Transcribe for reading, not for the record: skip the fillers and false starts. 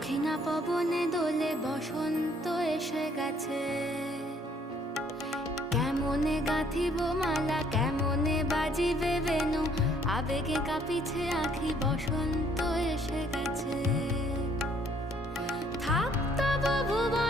দক্ষিণা পবনে দোলে বসন্ত এসে গেছে। কেমনে গাঁথিব মালা, কেমনে বাজিবে বেনু, আবেগে কাঁপিছে আখি, বসন্ত এসে গেছে। থাক তব ভুবন